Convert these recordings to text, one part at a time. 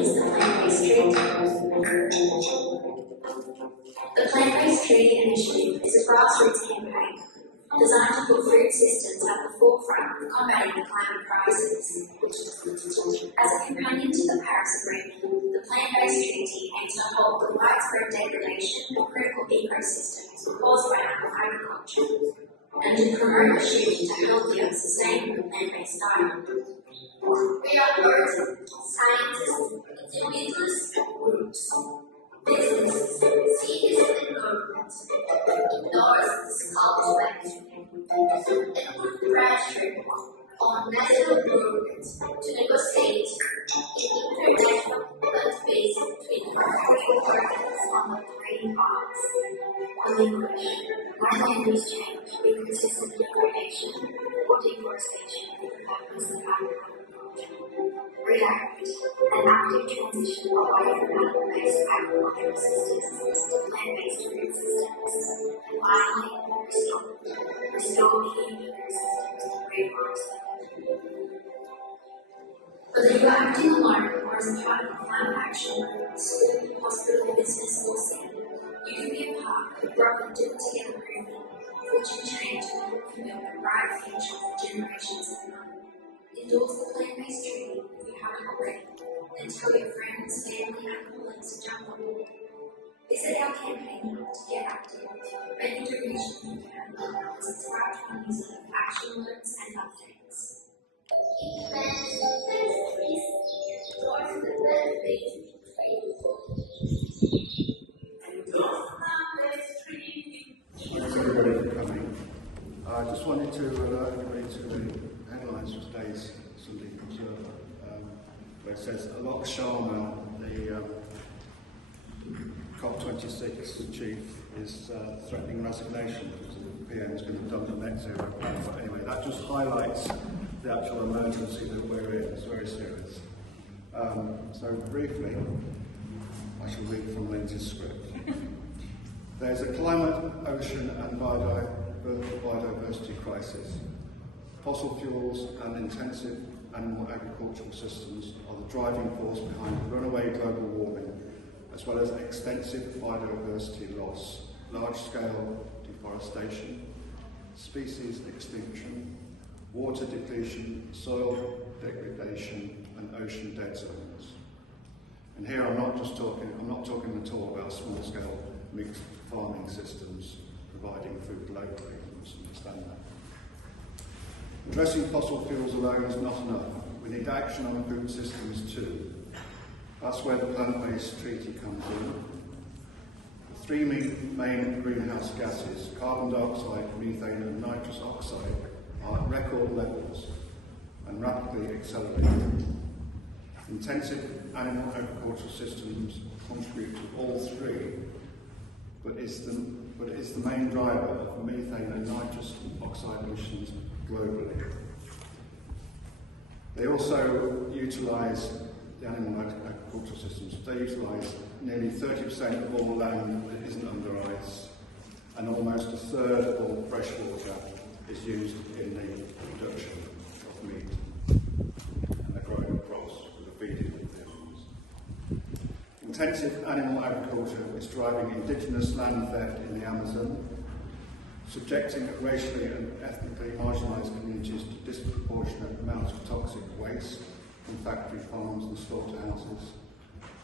is the Plant-Based Treaty. The Plant-Based Treaty Initiative is a grassroots campaign designed to put food systems at the forefront of combating the climate crisis. As a companion to the Paris Agreement, the Plant-Based Treaty aims to halt the widespread degradation of critical ecosystems caused by animal agriculture, and to promote a shift to healthier, sustainable plant-based diet. We are both scientists, individuals, groups, businesses, cities and governments, endorse, halt, and put pressure on national governments to negotiate an international space between agricultural workers on the three parts: language, land use change, ecosystem degradation, or deforestation that was the agriculture. React, an active transition away from animal-based agricultural systems to plant-based food systems, and finally, restore key ecosystems to reforest them. Whether you are acting alone or as part of a climate action movement, school, hospital, business, or city, you can be a part of the growing Do It Together movement, which can change can build a bright future for generations to come. Endorse the Plant-Based Treaty if you haven't already, and tell your friends, family, and colleagues to jump on board. Visit our campaign to get active, make a donation you can, and subscribe to our newsletter for action alerts and updates. Thanks everybody for coming. I just wanted to alert everybody to the headlines for today's Sunday Observer, where it says Alok Sharma, the COP26 chief, is threatening resignation because the PM is going to dump the net zero plan. But anyway, that just highlights the actual emergency that we're in. It's very serious. So briefly, I shall read from Lindsay's script. There's a climate, ocean and biodiversity crisis. Fossil fuels and intensive animal agricultural systems are the driving force behind runaway global warming, as well as extensive biodiversity loss, large-scale deforestation, species extinction, water depletion, soil degradation, and ocean dead zones. And here I'm not talking at all about small-scale mixed farming systems providing food locally. You must understand that. Addressing fossil fuels alone is not enough. We need action on food systems too. That's where the Plant-Based Treaty comes in. The three main greenhouse gases, carbon dioxide, methane and nitrous oxide, are at record levels and rapidly accelerating. Intensive animal agricultural systems contribute to all three, but it's the main driver of methane and nitrous oxide emissions globally. They also utilise the animal agricultural systems. They utilise nearly 30% of all land that isn't under ice, and almost a third of all fresh water is used in the production of meat and the growing of crops for the feeding of the animals. Intensive animal agriculture is driving indigenous land theft in the Amazon, subjecting racially and ethnically marginalised communities to disproportionate amounts of toxic waste from factory farms and slaughterhouses,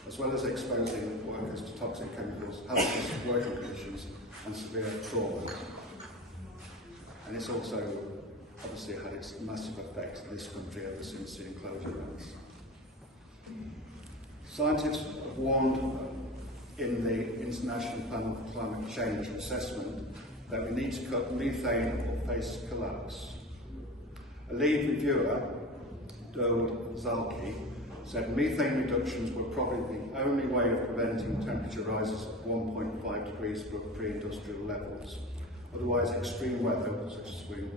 as well as exposing workers to toxic chemicals, hazardous working conditions and severe trauma. And it's also obviously had its massive effect in this country ever since the enclosure events. Scientists have warned in the International Panel for Climate Change assessment that we need to cut methane or face collapse. A lead reviewer, Dode Zalki, said methane reductions were probably the only way of preventing temperature rises of 1.5 degrees above pre-industrial levels. Otherwise, extreme weather, such as we're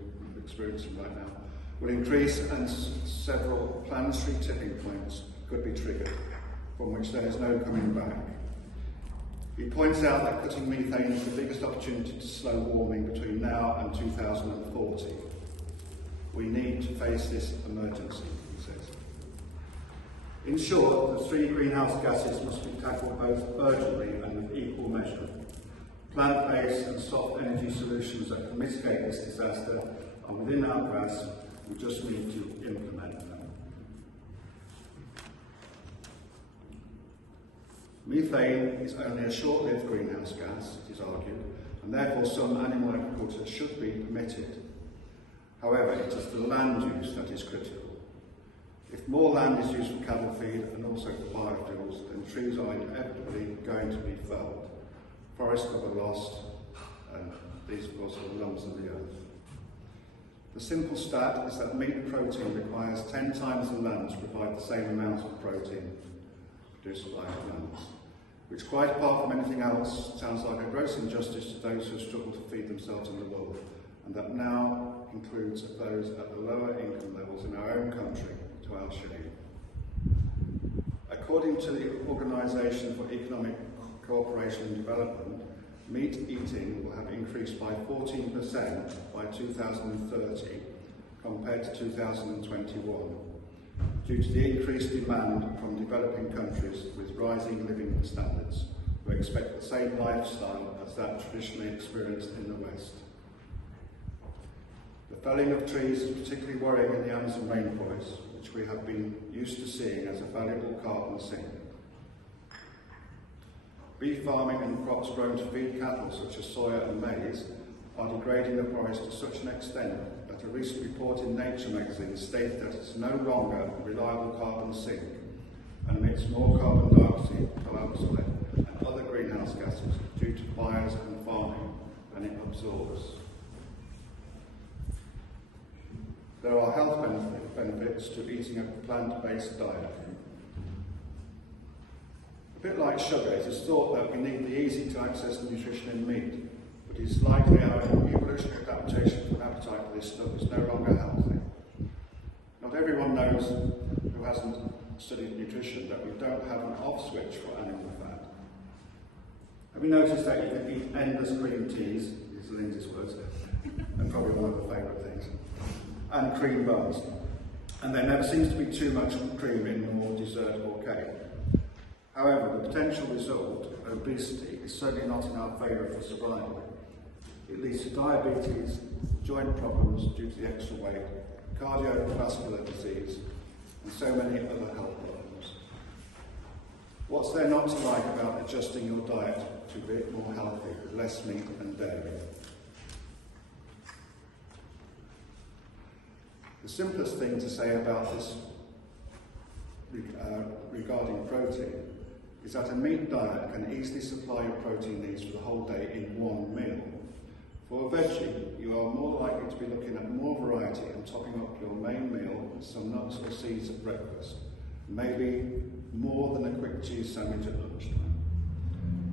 experiencing right now, will increase and several planetary tipping points could be triggered, from which there is no coming back. He points out that cutting methane is the biggest opportunity to slow warming between now and 2040. We need to face this emergency, he says. In short, the three greenhouse gases must be tackled both urgently and with equal measure. Plant-based and soft energy solutions that can mitigate this disaster are within our grasp. We just need to implement them. Methane is only a short-lived greenhouse gas, it is argued, and therefore some animal agriculture should be permitted. However, it is the land use that is critical. If more land is used for cattle feed and also for biofuels, then trees are inevitably going to be felled. Forest cover lost, and these of course are the lungs of the earth. The simple stat is that meat protein requires 10 times the land to provide the same amount of protein produced by plants, which, quite apart from anything else, sounds like a gross injustice to those who struggle to feed themselves in the world, and that now includes those at the lower income levels in our own country, to our shame. According to the Organisation for Economic Cooperation and Development, meat eating will have increased by 14% by 2030 compared to 2021, due to the increased demand from developing countries with rising living standards, who expect the same lifestyle as that traditionally experienced in the West. The felling of trees is particularly worrying in the Amazon rainforest, which we have been used to seeing as a valuable carbon sink. Beef farming and crops grown to feed cattle, such as soya and maize, are degrading the forest to such an extent that a recent report in Nature magazine stated that it's no longer a reliable carbon sink and emits more carbon dioxide and other greenhouse gases due to fires and farming than it absorbs. There are health benefits to eating a plant-based diet. A bit like sugar, it is thought that we need the easy-to-access nutrition in meat, but it is likely our evolutionary adaptation from appetite for this stuff is no longer healthy. Not everyone knows, who hasn't studied nutrition, that we don't have an off switch for animal fat. Have you noticed that you can eat endless cream teas, these are Lindsay's words, and probably one of her favourite things, and cream buns, and there never seems to be too much cream in normal dessert or cake. However, the potential result, obesity, is certainly not in our favour for survival. It leads to diabetes, joint problems due to the extra weight, cardiovascular disease, and so many other health problems. What's there not to like about adjusting your diet to be a bit more healthy, with less meat and dairy? The simplest thing to say about this regarding protein is that a meat diet can easily supply your protein needs for the whole day in one meal. For a veggie, you are more likely to be looking at more variety and topping up your main meal with some nuts or seeds at breakfast, maybe more than a quick cheese sandwich at lunchtime.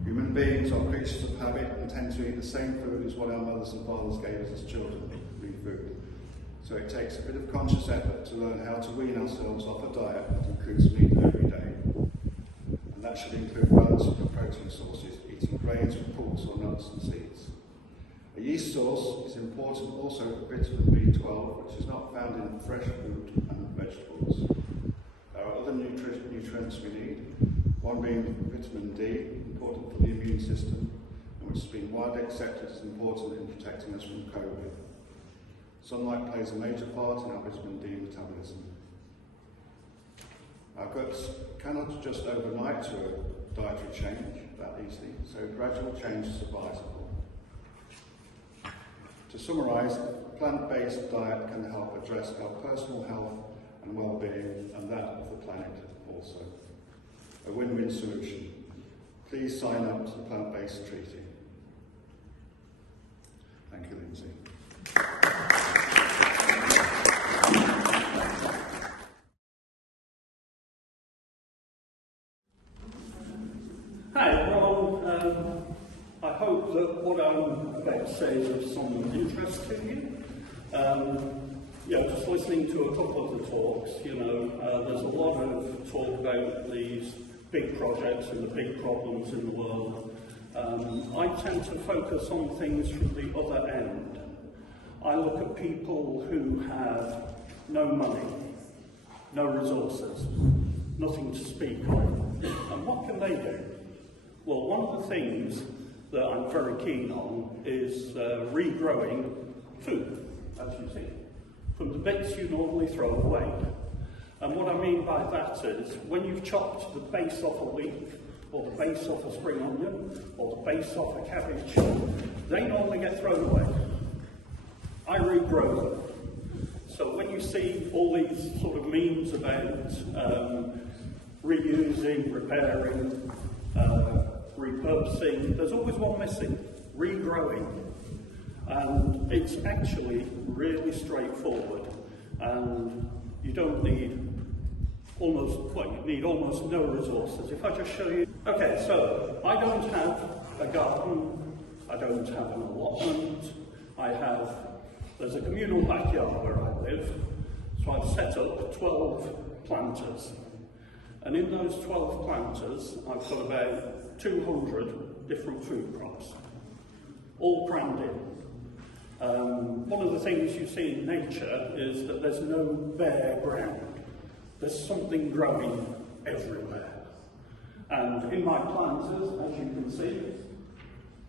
Human beings are creatures of habit and tend to eat the same food as what our mothers and fathers gave us as children, free food. So it takes a bit of conscious effort to learn how to wean ourselves off a diet that includes meat every day. And that should include balancing your protein sources, eating grains with pulse or nuts and seeds. A yeast source is important also for vitamin B12, which is not found in fresh fruit and vegetables. There are other nutrients we need, one being vitamin D, important for the immune system, and which has been widely accepted as important in protecting us from COVID. Sunlight plays a major part in our vitamin D metabolism. Our guts cannot adjust overnight to a dietary change that easily, so gradual change is advisable. To summarise, a plant-based diet can help address our personal health and well-being, and that of the planet also. A win-win solution. Please sign up to the Plant-Based Treaty. Thank you, Lindsay. Hi everyone, I hope that what I'm about to say is of some interest to you. Just listening to a couple of the talks, there's a lot of talk about these big projects and the big problems in the world. I tend to focus on things from the other end. I look at people who have no money, no resources, nothing to speak of. And what can they do? Well, one of the things that I'm very keen on is regrowing food, as you see, from the bits you normally throw away. And what I mean by that is, when you've chopped the base off a leek, or the base off a spring onion, or the base off a cabbage, they normally get thrown away. I regrow them. So when you see all these sort of memes about reusing, repairing, repurposing, there's always one missing: regrowing. And it's actually really straightforward, and you don't need you need almost no resources. If I just show you. Okay, so I don't have a garden, I don't have an allotment, there's a communal backyard where I live, so I've set up 12 planters. And in those 12 planters, I've got about 200 different food crops, all crammed in. One of the things you see in nature is that there's no bare ground. There's something growing everywhere. And in my planters, as you can see,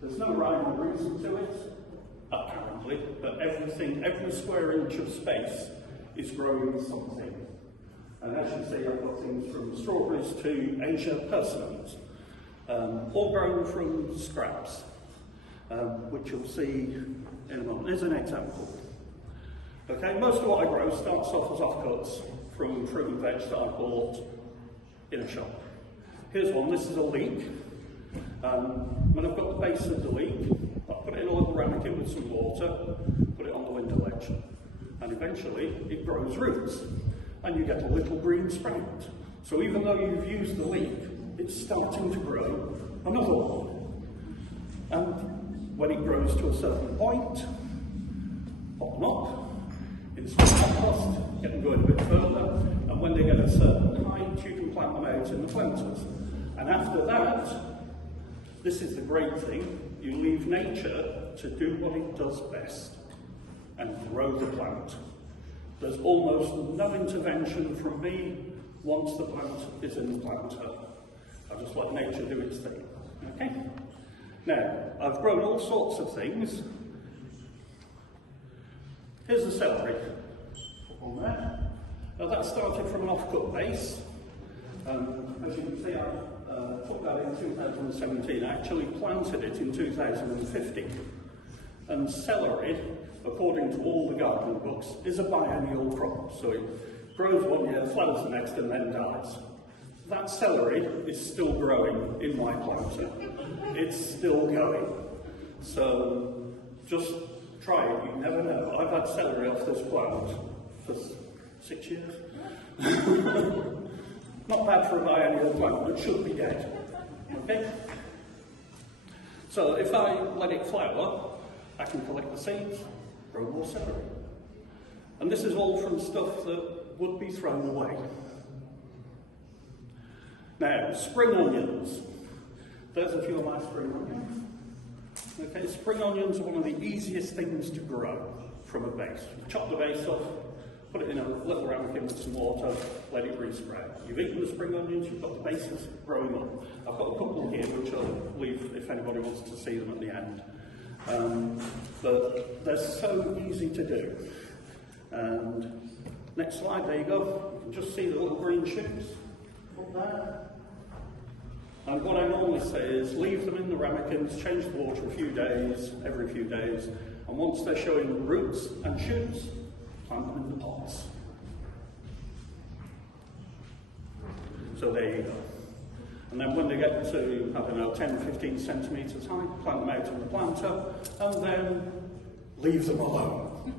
there's no rhyme or reason to it, apparently, but every square inch of space is growing something. And as you see, I've got things from strawberries to Asia persimmons, all grown from scraps, which you'll see in a moment. Here's an example. Okay, most of what I grow starts off as offcuts from fruit and veg that I bought in a shop. Here's one. This is a leek. When I've got the base of the leek, I put it in a little ramekin with some water, put it on the window ledge, and eventually it grows roots, and you get a little green sprout. So even though you've used the leek, it's starting to grow another one. And when it grows to a certain point, pop them up, install compost, get them going a bit further, and when they get a certain height, you can plant them out in the planters. And after that, this is the great thing, you leave nature to do what it does best, and grow the plant. There's almost no intervention from me once the plant is in the planter. I just let nature do its thing. Okay? Now, I've grown all sorts of things. Here's the celery. On there. Now that started from an off-cut base. As you can see, I took that in 2017. I actually planted it in 2015. And celery, according to all the gardening books, is a biennial crop. So it grows one year, flowers the next, and then dies. That celery is still growing in my planter. It's still going. So just try it, you never know. I've had celery off this plant for 6 years. Not bad for a biennial plant, but should be dead. Okay? So if I let it flower, I can collect the seeds, grow more celery. And this is all from stuff that would be thrown away. Now, spring onions. There's a few of my spring onions. Okay, spring onions are one of the easiest things to grow from a base. You chop the base off, put it in a little ramekin with some water, let it re-sprout. You've eaten the spring onions, you've got the bases growing up. I've got a couple here which I'll leave if anybody wants to see them at the end. But they're so easy to do. And next slide, there you go. You can just see the little green shoots up there. And what I normally say is leave them in the ramekins, change the water every few days, and once they're showing roots and shoots, plant them in the pots. So there you go. And then when they get to, I don't know, 10, 15 centimetres high, plant them out in the planter, and then leave them alone.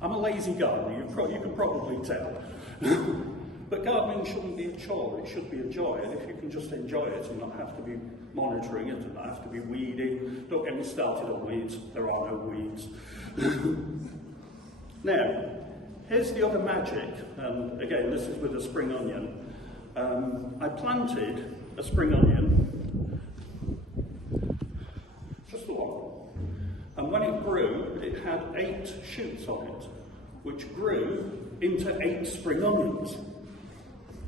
I'm a lazy gardener, you can probably tell. But gardening shouldn't be a chore, it should be a joy, and if you can just enjoy it and not have to be monitoring it and not have to be weeding, don't get me started on weeds, there are no weeds. Now, here's the other magic, and again this is with a spring onion. I planted a spring onion, just the one, and when it grew, it had 8 shoots on it, which grew into 8 spring onions.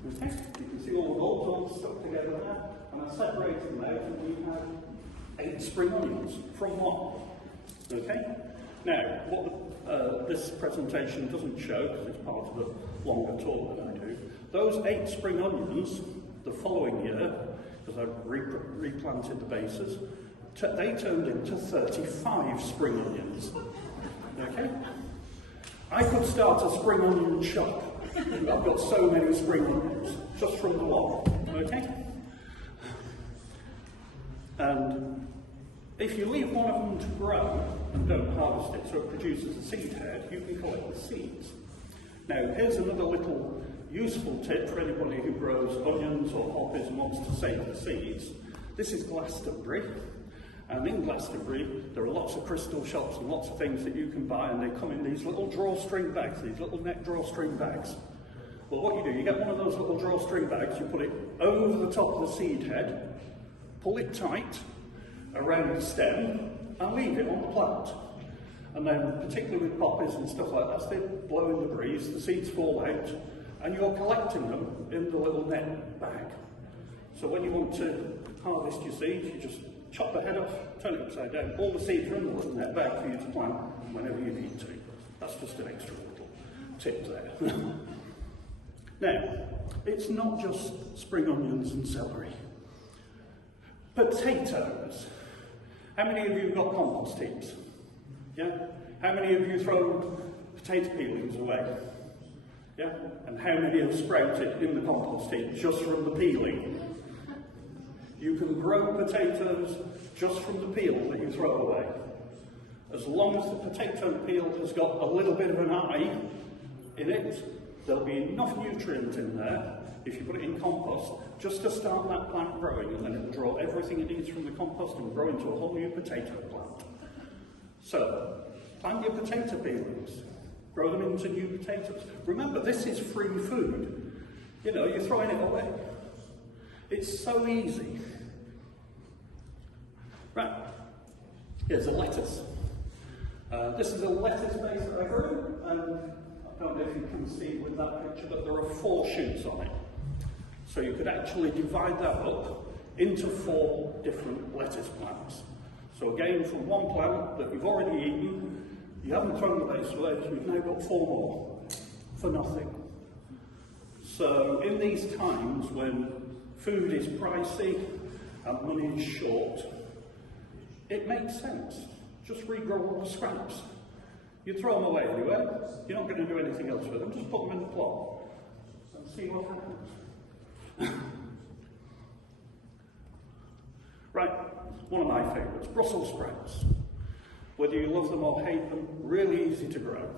Okay? You can see all the bulbs all stuck together there, and I separated them out, and we have 8 spring onions from 1. Okay? Now, what this presentation doesn't show, because it's part of the longer talk that I do, those 8 spring onions, the following year, because I replanted the bases, they turned into 35 spring onions. Okay? I could start a spring onion shop. I've got so many spring onions, just from the one. Okay? And if you leave one of them to grow and don't harvest it so it produces a seed head, you can collect the seeds. Now, here's another little useful tip for anybody who grows onions or hoppies and wants to save the seeds. This is Glastonbury. And in Glastonbury, there are lots of crystal shops and lots of things that you can buy, and they come in these little drawstring bags, these little net drawstring bags. Well, what you do, you get one of those little drawstring bags, you put it over the top of the seed head, pull it tight around the stem, and leave it on the plant. And then, particularly with poppies and stuff like that, as they blow in the breeze, the seeds fall out, and you're collecting them in the little net bag. So when you want to harvest your seeds, you just chop the head off, turn it upside down. All the seeds are in the little net bag for you to plant whenever you need to. That's just an extra little tip there. Now, it's not just spring onions and celery. Potatoes. How many of you have got compost heaps? Yeah? How many of you throw potato peelings away? Yeah? And how many have sprouted in the compost heap just from the peeling? You can grow potatoes just from the peel that you throw away. As long as the potato peel has got a little bit of an eye in it, there'll be enough nutrient in there, if you put it in compost, just to start that plant growing, and then it'll draw everything it needs from the compost and grow into a whole new potato plant. So, plant your potato peelings, grow them into new potatoes. Remember, this is free food. You know, you're throwing it away. It's so easy. Right, here's a lettuce. This is a lettuce base that I grew, and I don't know if you can see with that picture, but there are 4 shoots on it. So you could actually divide that up into 4 different lettuce plants. So again, from one plant that you've already eaten, you haven't thrown the base away, so you've now got 4 more for nothing. So in these times when food is pricey and money is short, it makes sense. Just regrow all the scraps. You throw them away anyway, you're not going to do anything else with them, just put them in the plot and see what happens. Right, one of my favourites, Brussels sprouts. Whether you love them or hate them, really easy to grow.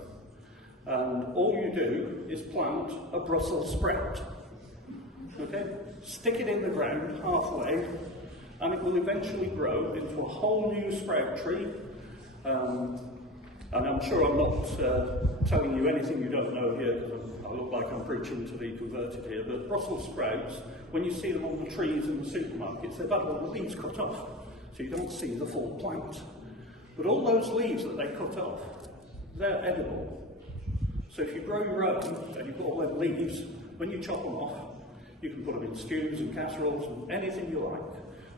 And all you do is plant a Brussels sprout. Okay? Stick it in the ground halfway, and it will eventually grow into a whole new sprout tree. And I'm sure I'm not telling you anything you don't know here, because I look like I'm preaching to the converted here, but Brussels sprouts, when you see them on the trees in the supermarkets, they've had all the leaves cut off, so you don't see the full plant. But all those leaves that they cut off, they're edible. So if you grow your own and you've got all those leaves, when you chop them off, you can put them in stews and casseroles and anything you like,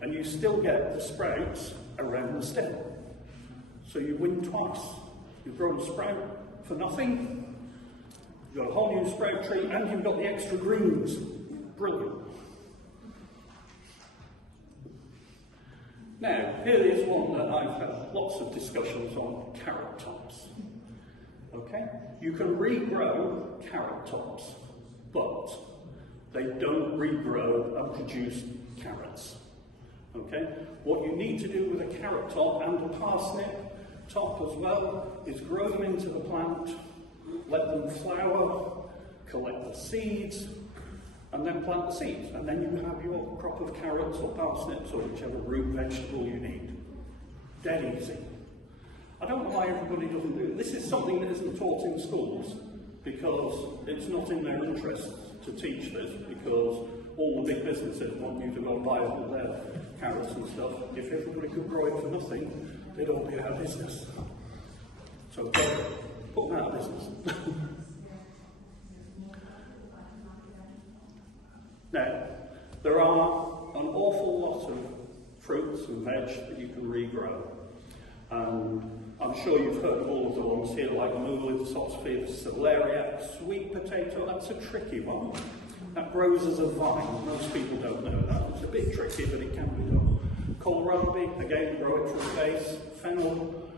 and you still get the sprouts around the stem. So you win twice. You've grown a sprout for nothing, you've got a whole new sprout tree, and you've got the extra greens. Brilliant. Now, here is one that I've had lots of discussions on, carrot tops. Okay? You can regrow carrot tops, but they don't regrow and produce carrots. Okay? What you need to do with a carrot top and a parsnip top as well is grow them into the plant, let them flower, collect the seeds, and then plant the seeds, and then you have your crop of carrots or parsnips or whichever root vegetable you need. Dead easy. I don't know why everybody doesn't do it. This is something that isn't taught in schools because it's not in their interest to teach this, because all the big businesses want you to go buy all their carrots and stuff. If everybody could grow it for nothing, they'd all be out of business. So put them out of business. are an awful lot of fruits and veg that you can regrow. And I'm sure you've heard of all of the ones here, like mullein, sausage, celery, sweet potato. That's a tricky one. That grows as a vine. Most people don't know that. It's a bit tricky, but it can be done. Kohlrabi, again, grow it from the base. Fennel,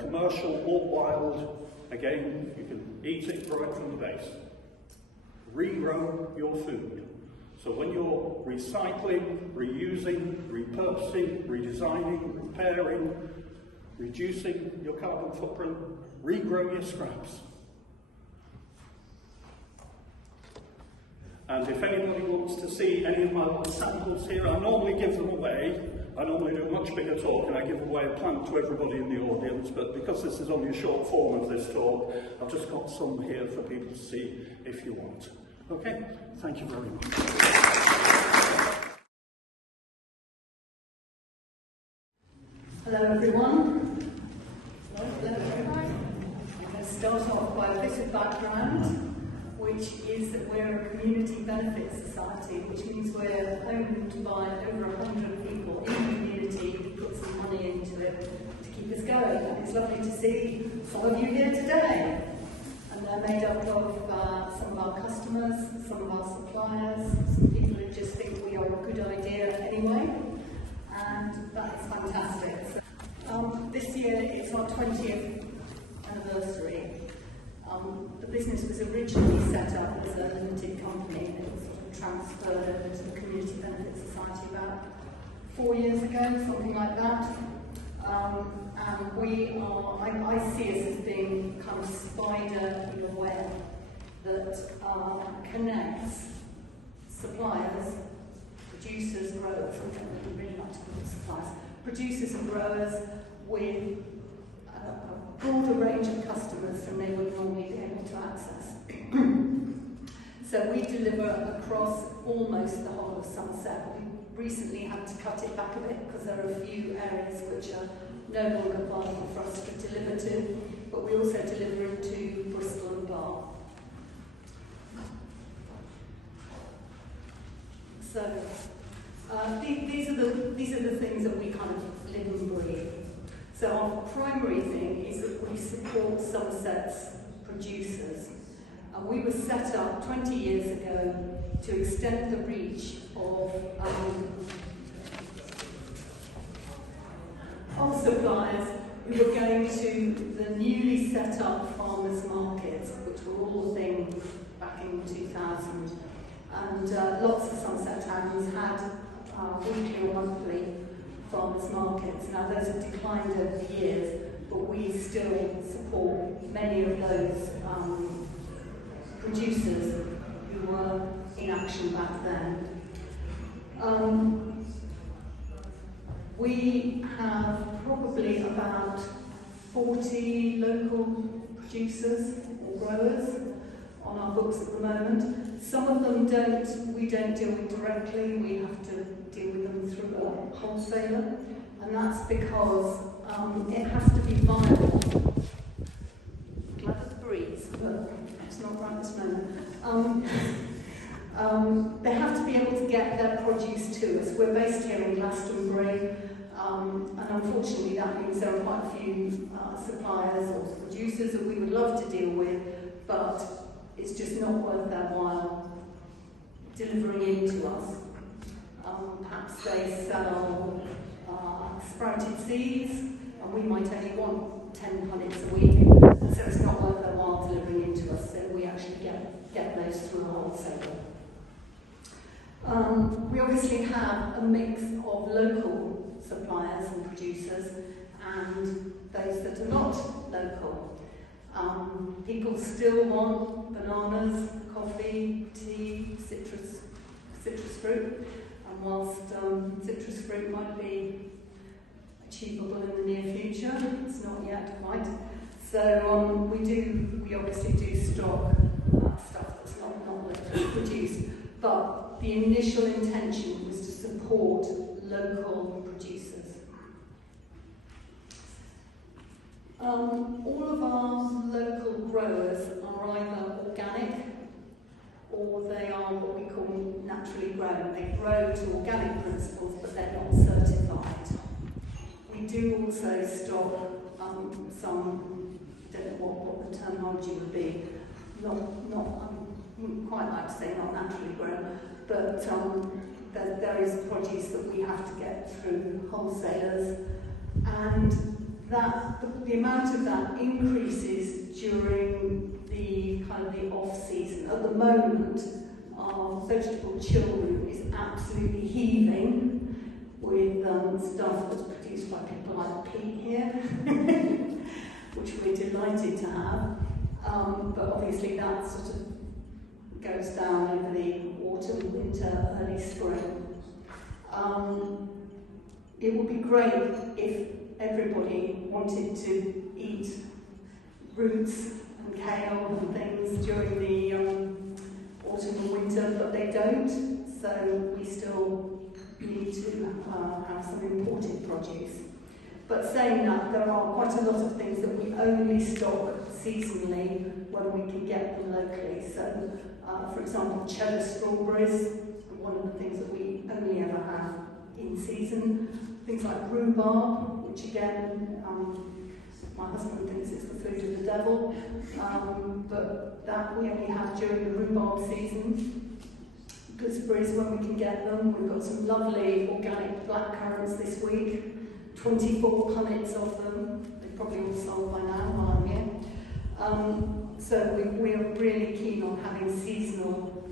commercial or wild, again, you can eat it, grow it from the base. Regrow your food. So when you're recycling, reusing, repurposing, redesigning, repairing, reducing your carbon footprint, regrow your scraps. And if anybody wants to see any of my little samples here, I normally give them away. I normally do a much bigger talk and I give away a plant to everybody in the audience, but because this is only a short form of this talk, I've just got some here for people to see if you want. Okay, thank you very much. Hello everyone. I'm going to start off by a bit of background, which is that we're a community benefit society, which means we're owned by over 100 people in the community who put some money into it to keep us going. And it's lovely to see some of you here today. And they're made up of some of our customers, some of our suppliers, some people who just think we are a good idea anyway. And that is fantastic. So, this year it's our 20th anniversary. The business was originally set up as a limited company and it was sort of transferred over to the Community Benefit Society about 4 years ago, something like that. And we are, I see us as being kind of spider in a web that connects suppliers, producers, growers, we don't really like to call them suppliers, producers and growers with a broader range of customers than they would normally be able to access. So we deliver across almost the whole of Somerset. We recently had to cut it back a bit because there are a few areas which are no longer viable for us to deliver to, but we also deliver into Bristol and Bath. So these are the things that we kind of live and breathe. So our primary thing is that we support Somerset's producers. And we were set up 20 years ago to extend the reach of suppliers who were going to the newly set up farmers' markets, which were all a thing back in 2000. And lots of Somerset towns had weekly or monthly farmers' markets. Now those have declined over the years, but we still support many of those producers who were in action back then. We have probably about 40 local producers or growers on our books at the moment. Some of them we don't deal with directly, we have to deal with them through a wholesaler, and that's because it has to be viable. Glad at the breeze, but it's not right this moment. They have to be able to get their produce to us. We're based here in Glastonbury, and unfortunately that means there are quite a few suppliers or producers that we would love to deal with, but it's just not worth their while delivering into us. Perhaps they sell sprouted seeds, and we might only want 10 punnets a week, so it's not worth their while delivering into us, so we actually get those through a wholesaler. We obviously have a mix of local suppliers and producers and those that are not local. People still want bananas, coffee, tea, citrus fruit, and whilst citrus fruit might be achievable in the near future, it's not yet quite. So we obviously do stock stuff that's not locally produced, but the initial intention was to support local producers. All of our local growers are either organic or they are what we call naturally grown. They grow to organic principles, but they're not certified. We do also stock some, I don't know what the terminology would be, I wouldn't quite like to say not naturally grown, but there is produce that we have to get through wholesalers, and that the amount of that increases during the kind of the off season. At the moment, our vegetable chill room is absolutely heaving with stuff that's produced by people like Pete here, which we're delighted to have. But obviously that sort of goes down over the autumn, winter, early spring. It would be great if everybody wanted to eat roots and kale and things during the autumn and winter, but they don't, so we still need to have some imported produce. But saying that, there are quite a lot of things that we only stock seasonally when we can get them locally. So, for example, cheddar strawberries are one of the things that we only ever have in season. Things like rhubarb, which again, my husband thinks it's the food of the devil, but that we only have during the rhubarb season. Gooseberries when we can get them. We've got some lovely organic blackcurrants this week. 24 punnets of them. They're probably all sold by now while I'm here. So we're really keen on having seasonal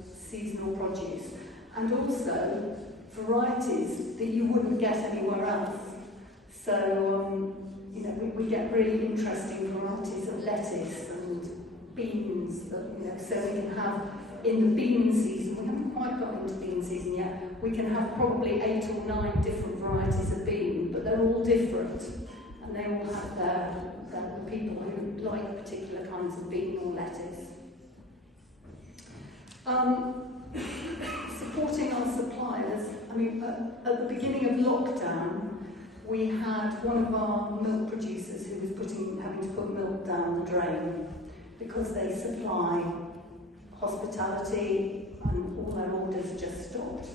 produce, and also varieties that you wouldn't get anywhere else. So you know, we get really interesting varieties of lettuce and beans that, you know, so we can have in the bean season. We haven't quite got into bean season yet. We can have probably 8 or 9 different varieties of bean, but they're all different, and they all have their people who like particular kinds of bean or lettuce. Supporting our suppliers. I mean, at the beginning of lockdown, we had one of our milk producers who was having to put milk down the drain because they supply hospitality, and all their orders just stopped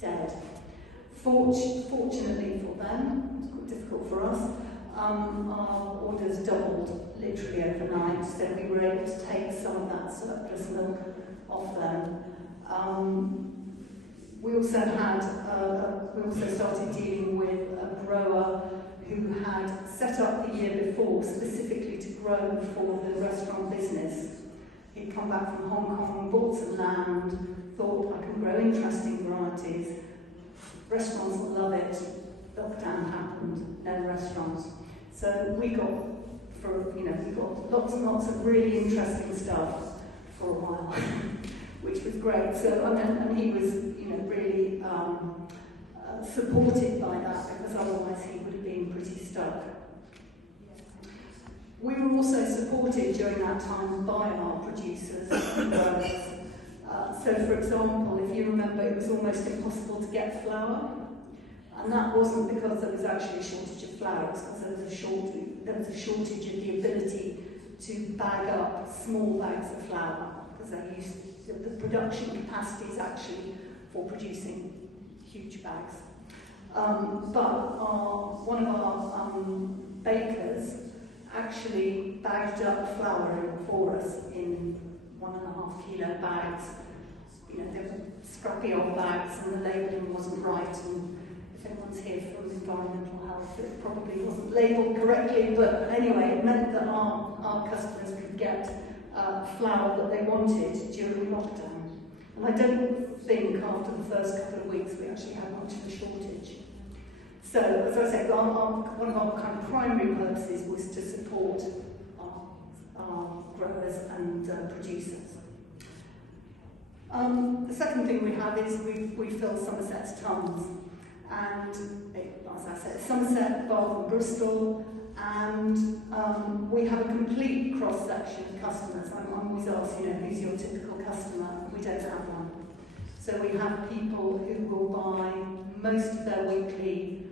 dead. Fortunately for them, it's quite difficult for us, our orders doubled literally overnight, so we were able to take some of that surplus milk off them. We also started dealing with a grower who had set up the year before specifically to grow for the restaurant business. He'd come back from Hong Kong, bought some land, thought I can grow interesting varieties. Restaurants will love it. Lockdown happened, no restaurants. So we got lots and lots of really interesting stuff for a while, which was great. So and he was, really supported by that, because otherwise he would have been pretty stuck. We were also supported during that time by our producers and growers. So, for example, if you remember, it was almost impossible to get flour, and that wasn't because there was actually a shortage of flour, it was because there was a shortage of the ability to bag up small bags of flour, because the production capacity is actually for producing huge bags. But one of our bakers actually bagged up flour for us in 1.5 kilo bags. They were scrappy old bags, and the labelling wasn't right, and if anyone's here from environmental health, it probably wasn't labelled correctly, but anyway, it meant that our customers could get flour that they wanted during lockdown. And I don't think after the first couple of weeks we actually had much of a shortage. So, as I said, one of our kind of primary purposes was to support our growers and producers. The second thing we have is we fill Somerset's tons, and as I said, Somerset, Bath and Bristol, and we have a complete cross-section of customers. I'm always asked, who's your typical customer? We don't have one. So we have people who will buy most of their weekly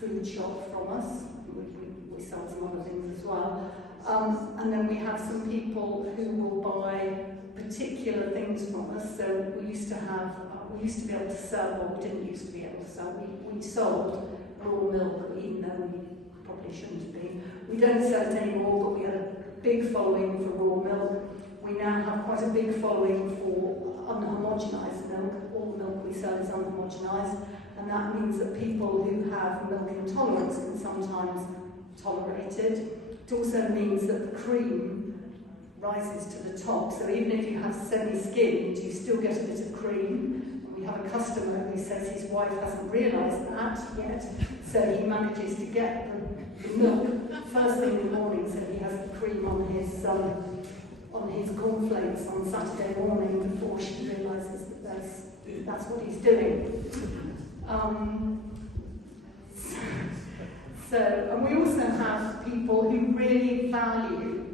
food shop from us. We sell some other things as well. And then we have some people who will buy particular things from us. So we used to be able to sell, well, we didn't used to be able to sell, we sold raw milk, even though we probably shouldn't be. We don't sell it anymore, but we had a big following for raw milk. We now have quite a big following for unhomogenised milk. All the milk we sell is unhomogenised, and that means that people who have milk intolerance can sometimes tolerate it. It also means that the cream rises to the top, so even if you have semi-skimmed, you still get a bit of cream. And we have a customer who says his wife hasn't realised that yet, so he manages to get the milk first thing in the morning, so he has the cream on his cornflakes on Saturday morning before she realises that that's what he's doing. And we also have people who really value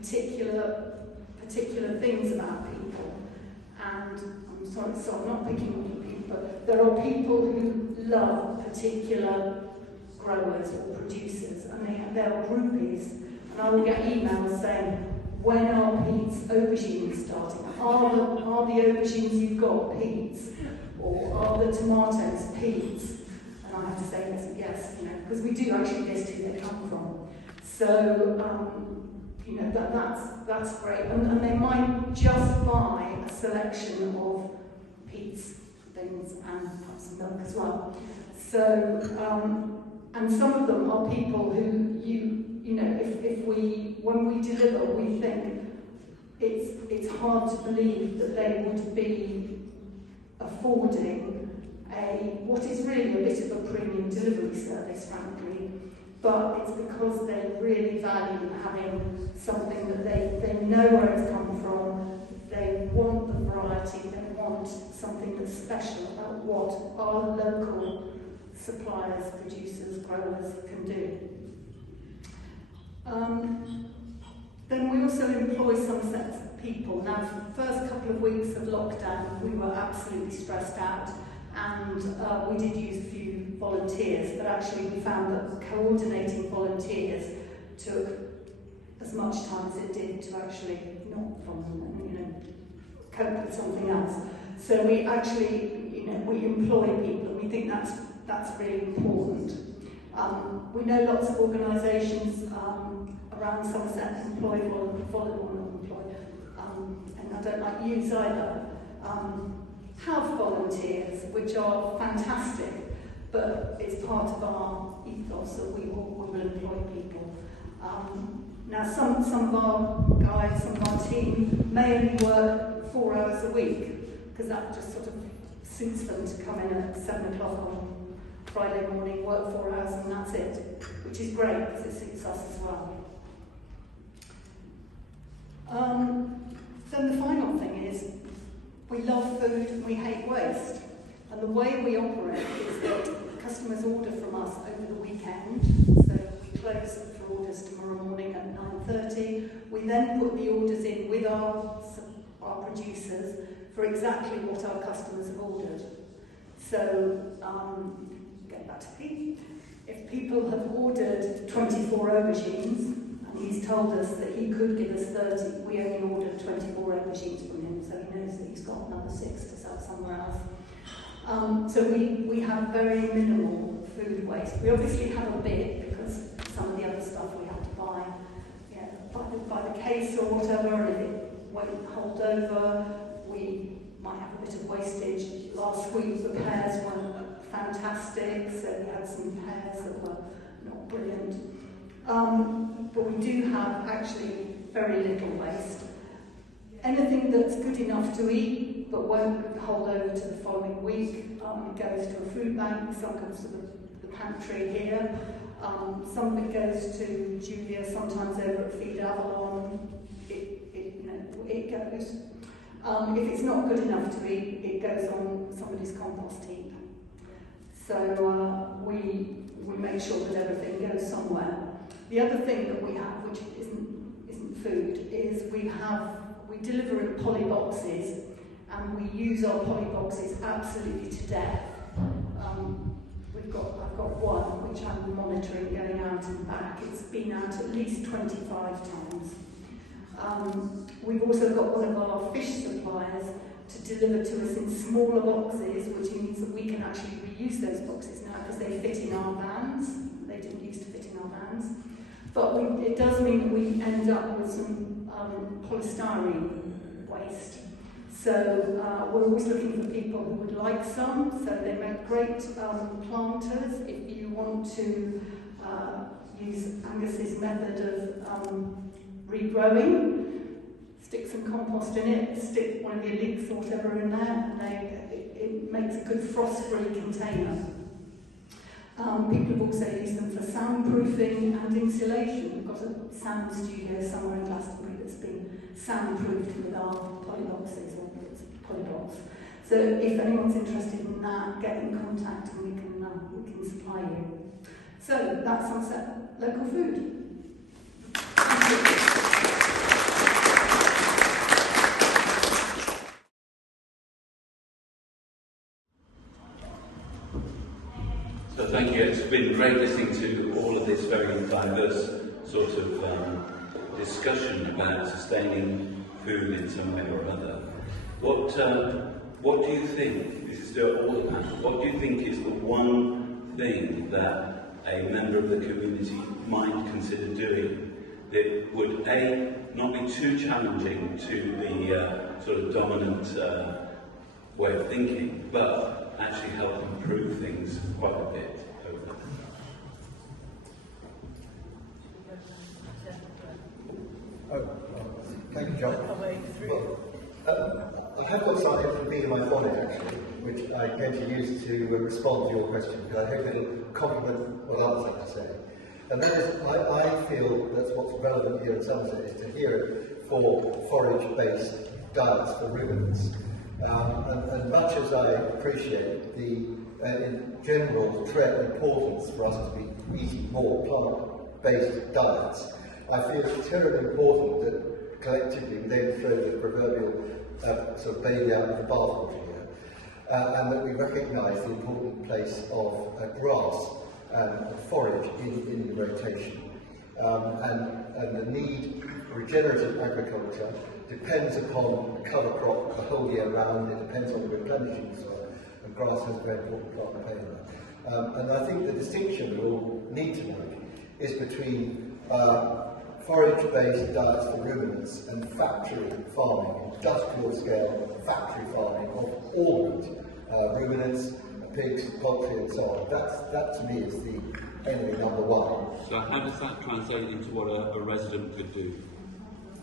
particular things about people. And I'm sorry, so I'm not picking on people, but there are people who love particular growers or producers, and there are groupies, and I will get emails saying, when are Pete's aubergines starting? Are the aubergines you've got Pete's? Or are the tomatoes Pete's? And I have to say yes, because we do actually list who they come from. So, that's great. And they might just buy a selection of Pete's things and perhaps some milk as well. So, and some of them are people who when we deliver, we think it's hard to believe that they would be affording what is really a bit of a premium delivery service, frankly, but it's because they really value having something that they know where it's come from, they want the variety, they want something that's special about what our local suppliers, producers, growers can do. Then we also employ some sets of people. Now, for the first couple of weeks of lockdown, we were absolutely stressed out, and we did use a few volunteers, but actually we found that coordinating volunteers took as much time as it did to actually not from cope with something else. So we actually, we employ people, and we think that's really important. We know lots of organisations around Somerset employ and I don't like use either, have volunteers, which are fantastic, but it's part of our ethos that we will employ people. Now some of our guys, some of our team may only work 4 hours a week, because that just sort of suits them to come in at 7 o'clock on Friday morning, work 4 hours, and that's it, which is great because it suits us as well. Then the final thing is, we love food and we hate waste. And the way we operate is that customers order from us over the weekend. So we close for orders tomorrow morning at 9:30. We then put the orders in with our producers for exactly what our customers have ordered. So, get back to Pete. If people have ordered 24 aubergines, and he's told us that he could give us 30, we only ordered 24 aubergines from him, so he knows that he's got another 6 to sell somewhere else. So we have very minimal food waste. We obviously have a bit, because some of the other stuff we have to buy, by the case or whatever, and if it won't hold over, we might have a bit of wastage. Last week the pears weren't fantastic, so we had some pears that were not brilliant. But we do have actually very little waste. Anything that's good enough to eat but won't hold over to the following week, it goes to a food bank, some comes to the pantry here, some of it goes to Julia, sometimes over at Feed Avalon, it goes. If it's not good enough to eat, it goes on somebody's compost heap. So we make sure that everything goes somewhere. The other thing that we have, which isn't food, is we deliver in poly boxes, and we use our poly boxes absolutely to death. I've got one which I'm monitoring going out and back. It's been out at least 25 times. We've also got one of our fish suppliers to deliver to us in smaller boxes, which means that we can actually reuse those boxes now because they fit in our vans. They didn't used to fit in our vans. But it does mean that we end up with some polystyrene waste. So we're always looking for people who would like some. So they make great planters. If you want to use Angus's method of regrowing, stick some compost in it, stick one of your leeks or whatever in there, and it makes a good frost-free container. People have also used them for soundproofing and insulation. We've got a sound studio somewhere in Glastonbury that's been soundproofed with our polyboxes, or polybox. So if anyone's interested in that, get in contact and we can supply you. So that's Sunset Local Food. Thank you. So thank you. It's been great listening to all of this very diverse sort of discussion about sustaining food in some way or other. What do you think, this is still all the panel, what do you think is the one thing that a member of the community might consider doing that would not be too challenging to the sort of dominant way of thinking, but actually help improve things quite a bit over there? Thank you, John. I have got something to be in my bonnet, actually, which I'm going to use to respond to your question, because I hope it'll complement what others have to say. And that is, I feel that's what's relevant here in Somerset, is to hear it for forage-based diets for ruminants. And much as I appreciate the, in general, importance for us to be eating more plant-based diets, I feel it's terribly important that collectively we don't throw the proverbial sort of baby out with the bathwater here, and that we recognise the important place of grass and forage in the rotation, and the need for regenerative agriculture depends upon a cover crop the whole year round. It depends on replenishing the soil, and grass has a very important part to play in that. And I think the distinction we all need to make is between forage-based diets for ruminants and factory farming, industrial-scale factory farming of all meat, ruminants, pigs, poultry, and so on. That to me is the enemy number one. So how does that translate into what a resident could do?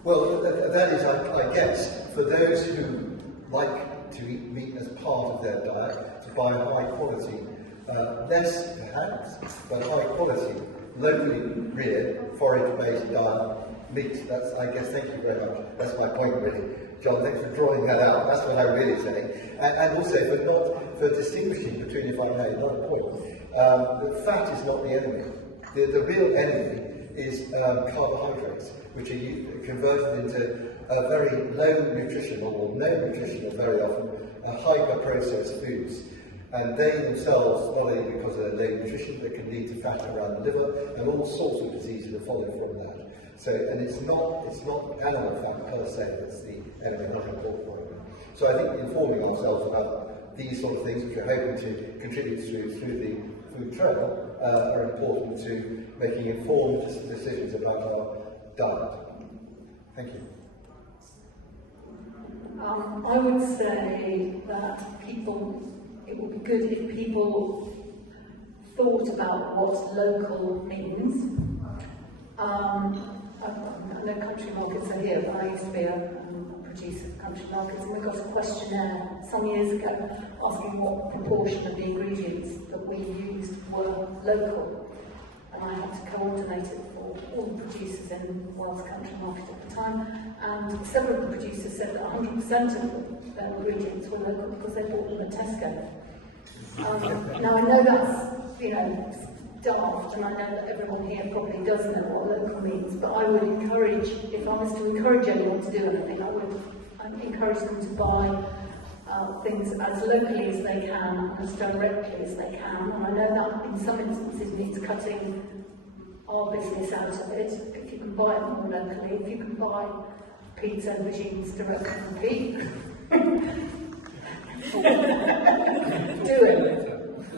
Well, that is, I guess, for those who like to eat meat as part of their diet, to buy high quality, less perhaps, but high quality, locally reared, forage-based meat. That's, I guess, thank you very much. That's my point, really. John, thanks for drawing that out. That's what I'm really saying. And also for distinguishing between, if I may, another point. The fat is not the enemy. The real enemy is carbohydrates, which are converted into very low nutrition, or no nutrition, very often hyper-processed foods. And they themselves, not only because of their low nutrition, they can lead to fat around the liver and all sorts of diseases that follow from that. So, and it's not animal fat per se that's the enemy, not important one. So I think informing ourselves about these sort of things, which we're hoping to contribute through the food trail, are important to making informed decisions about our diet. Thank you. I would say that it would be good if people thought about what local means. I know country markets are here, but I used to be a producer of country markets, and we got a questionnaire some years ago asking what proportion of the ingredients that we used were local. And I had to coordinate it for all the producers in Wales Country Market at the time, and several of the producers said that 100% of their ingredients were local because they bought them at Tesco. Now I know that's, daft, and I know that everyone here probably does know what local means, but I would encourage, if I was to encourage anyone to do anything, I would encourage them to buy things as locally as they can, as directly as they can. And I know that in some instances means cutting our business out of it. If you can buy it more locally, if you can buy Pete's aubergines to welcome Pete.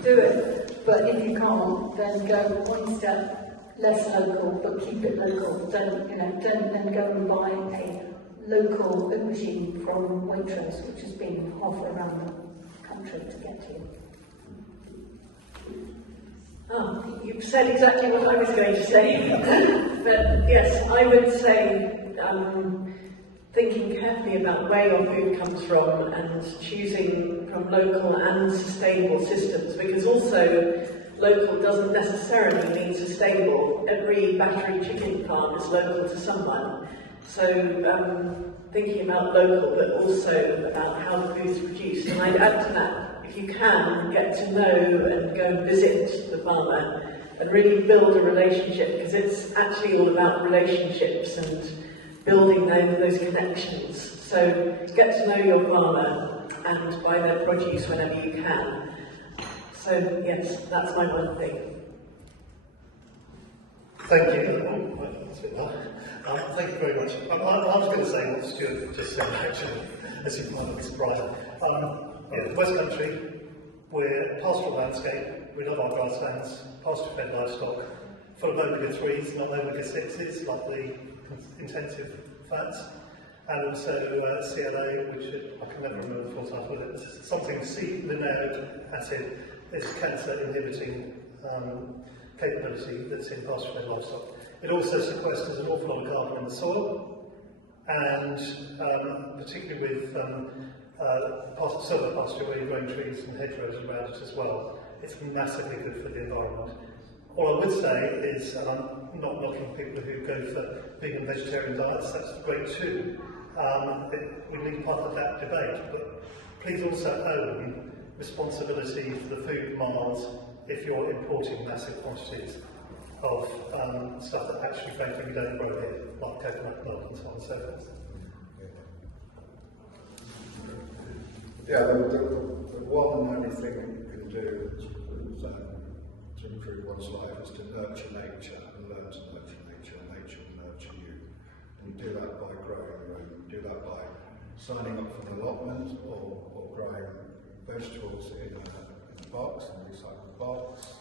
Do it. But if you can't, then go one step less local, but keep it local. Don't then go and buy a local aubergine from Waitrose, which has been halfway around the country to get to you. Oh, you've said exactly what I was going to say. But yes, I would say thinking carefully about where your food comes from and choosing from local and sustainable systems, because also local doesn't necessarily mean sustainable. Every battery chicken farm is local to someone. So thinking about local, but also about how the food is produced. And I'd add to that, if you can, get to know and go and visit the farmer and really build a relationship, because it's actually all about relationships and building those connections. So get to know your farmer and buy their produce whenever you can. So yes, that's my one thing. Thank you. Thank you very much. I was going to say what Stuart just said, actually, as you might be surprised. In the West Country, we're a pastoral landscape. We love our grasslands, pasture-fed livestock, full of omega-3s, not omega-6s, like the intensive fats, and also CLA, which I can never remember the full title of it. It's something C-linoleic acid is cancer-inhibiting capability that's in pasture-fed livestock. It also sequesters an awful lot of carbon in the soil, and particularly with silver pasture where you're growing trees and hedgerows around it as well, it's massively good for the environment. All I would say is, and I'm not knocking people who go for vegan and vegetarian diets, that's great too. We need part of that debate, but please also own responsibility for the food miles if you're importing massive quantities of stuff that actually frankly we don't grow here, like coconut milk and so on and so forth. Yeah, the one and only thing you can do to improve one's life is to nurture nature and learn to nurture nature, and nature will nurture you. And you do that by growing your own. You do that by signing up for an allotment or growing vegetables in a box, in a recycled box.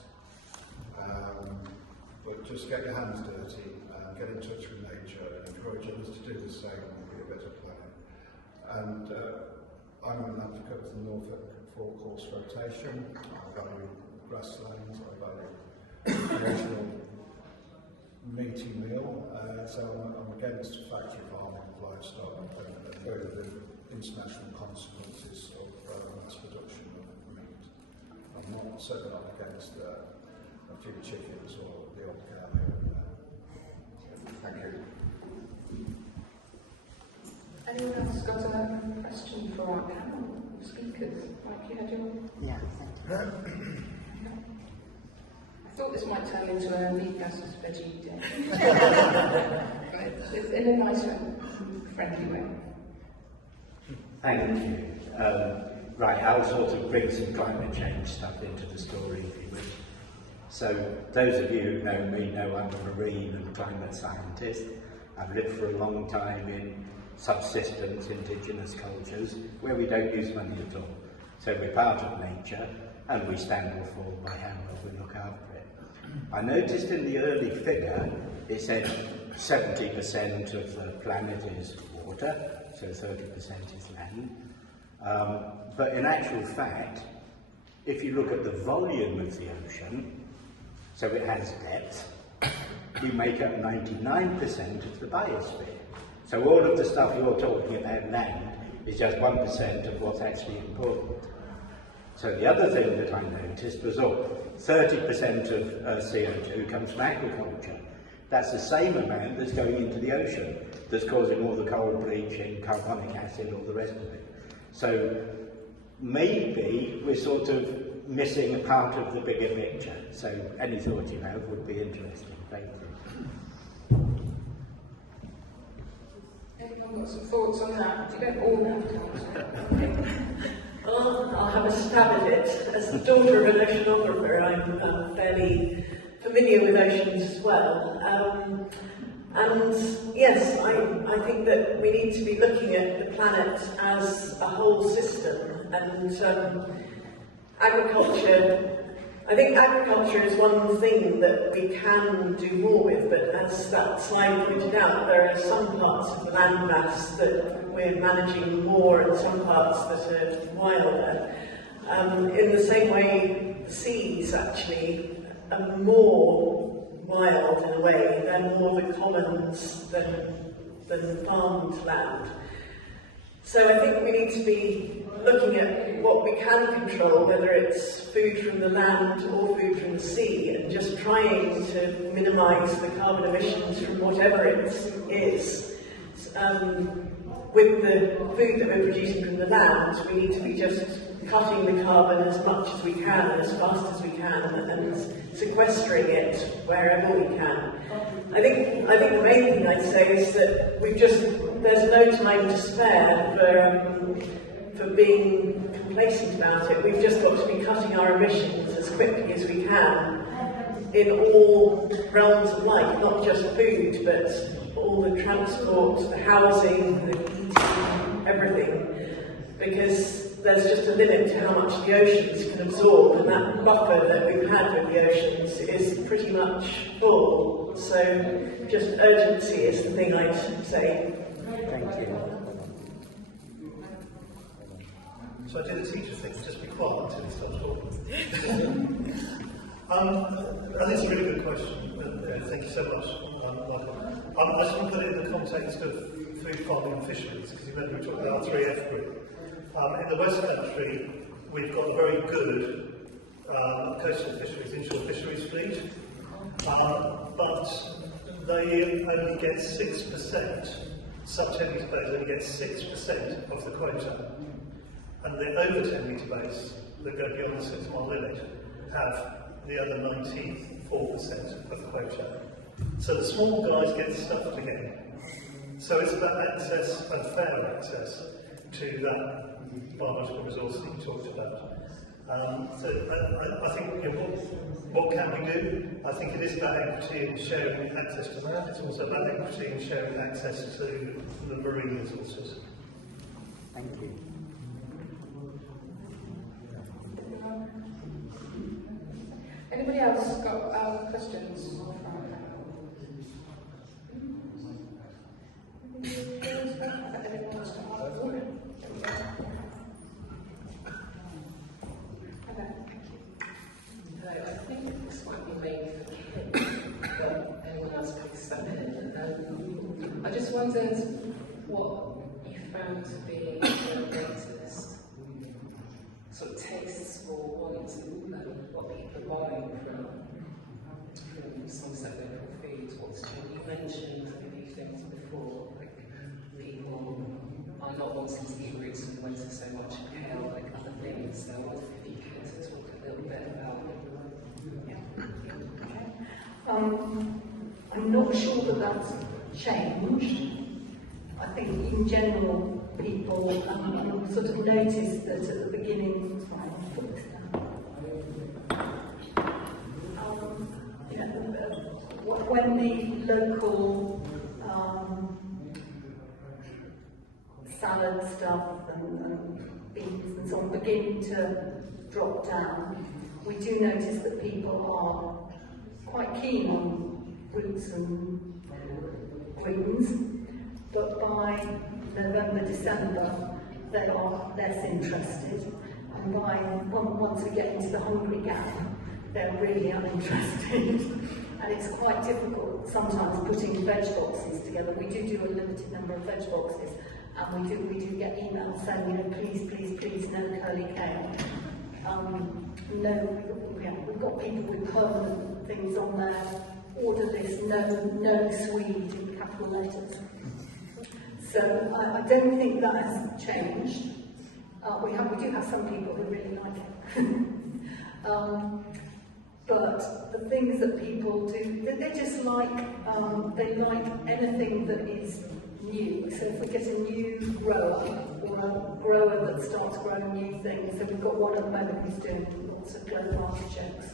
But just get your hands dirty, get in touch with nature, and encourage others to do the same and be a better planet. And I'm an advocate of the Norfolk four-course rotation. I value grasslands, I value occasional meaty meal, so I'm against factory farming of livestock and the international consequences of mass production of meat. I'm certainly not against a few chickens or the odd cow here and there. Thank you. Anyone else got a question for our panel of speakers? Like you had your... Yeah, thank you. I thought this might turn into a meat versus veggie day. But it's in a nice friendly way. Thank you. Right, I'll sort of bring some climate change stuff into the story, if you wish. So, those of you who know me know I'm a marine and climate scientist. I've lived for a long time in subsistence indigenous cultures where we don't use money at all. So we're part of nature and we stand or fall by how well we look after it. I noticed in the early figure it said 70% of the planet is water, so 30% is land. But in actual fact, if you look at the volume of the ocean, so it has depth, we make up 99% of the biosphere. So all of the stuff you're talking about land is just 1% of what's actually important. So the other thing that I noticed was 30% of CO2 comes from agriculture. That's the same amount that's going into the ocean, that's causing all the coral bleaching, carbonic acid, all the rest of it. So maybe we're sort of missing a part of the bigger picture. So any thought you have would be interesting. Thank you. Anyone got some thoughts on that? You don't all have to answer. Well, I'll have a stab at it. As the daughter of an oceanographer, I'm fairly familiar with oceans as well. And yes, I think that we need to be looking at the planet as a whole system, and agriculture, I think agriculture is one thing that we can do more with, but as that slide pointed out, there are some parts of the land mass that we're managing more and some parts that are wilder. In the same way, the seas actually are more wild in a way, they're more the commons than farmed land. So I think we need to be looking at what we can control, whether it's food from the land or food from the sea, and just trying to minimise the carbon emissions from whatever it is. With the food that we're producing from the land, we need to be just cutting the carbon as much as we can, as fast as we can, and sequestering it wherever we can. I think the main thing I'd say is that there's no time to spare for being complacent about it. We've just got to be cutting our emissions as quickly as we can in all realms of life, not just food, but all the transport, the housing, the eating, everything. Because there's just a limit to how much the oceans can absorb, and that buffer that we've had with the oceans is pretty much full. So just urgency is the thing I'd say. Thank you. So I did a teacher thing, just be quiet until you start talking. I think it's a really good question. Thank you so much, Michael. I just want to put it in the context of food farming and fisheries, because you remember we talked about our 3F group. In the West Country, we've got a very good coastal fisheries, inshore fisheries fleet, but they only get 6%, sub-10 metre bays only get 6% of the quota. And the over 10 metre bays that go beyond the 6 mile limit have the other 94% of the quota. So the small guys get stuffed again. So it's about access and fair access to that biological resource that you talked about. So I think what can we do? I think it is about equity and sharing access to land. It's also about equity and sharing access to the marine resources. Thank you. Anybody else got questions? I think this might be made for kids, but anyone else can step in. I just wondered what you found to be the greatest sort of tastes for what people are buying from Somerset local foods. You mentioned a few things before, like people are not wanting to eat roots in the winter so much kale, like other things. So I wondered if you could talk a little bit about I'm not sure that that's changed. I think in general people sort of noticed that at the beginning, when the local salad stuff and beans and so on begin to drop down, we do notice that people are quite keen on roots and greens, but by November, December they are less interested, and once we get into the hungry gap, they're really uninterested. And it's quite difficult sometimes putting veg boxes together. We do a limited number of veg boxes, and we do get emails saying, please, no curly kale. We've got people with permanent things on there. Order this, no Swede in capital letters. So I don't think that has changed. We do have some people who really like it. But the things that people do, they just like, they like anything that is new. So if we get a new grower, or a grower that starts growing new things, so we've got one at the moment who's doing lots of global artichokes,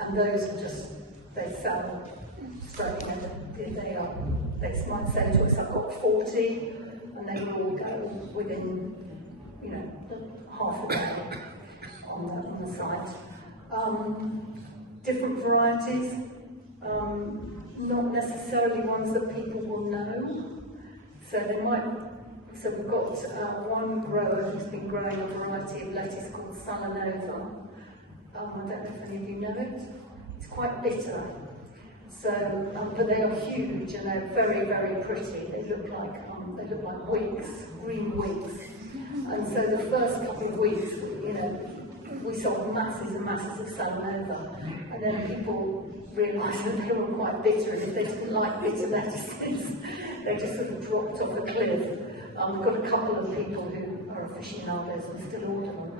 and those are just, they sell So, you know, they might say to us, I've got 40, and they will all go within, you know, half a day on the site. Different varieties, not necessarily ones that people will know. So they might. So we've got one grower who's been growing a variety of lettuce called Salanova. I don't know if any of you know it. It's quite bitter. So, but they are huge and they're very, very pretty. They look like wigs, green wigs. And so the first couple of weeks, you know, we sold masses and masses of Salanova, and then people realised that they were quite bitter, and if they didn't like bitter lettuces, they just sort of dropped off a cliff. We've got a couple of people who are aficionados and still order them.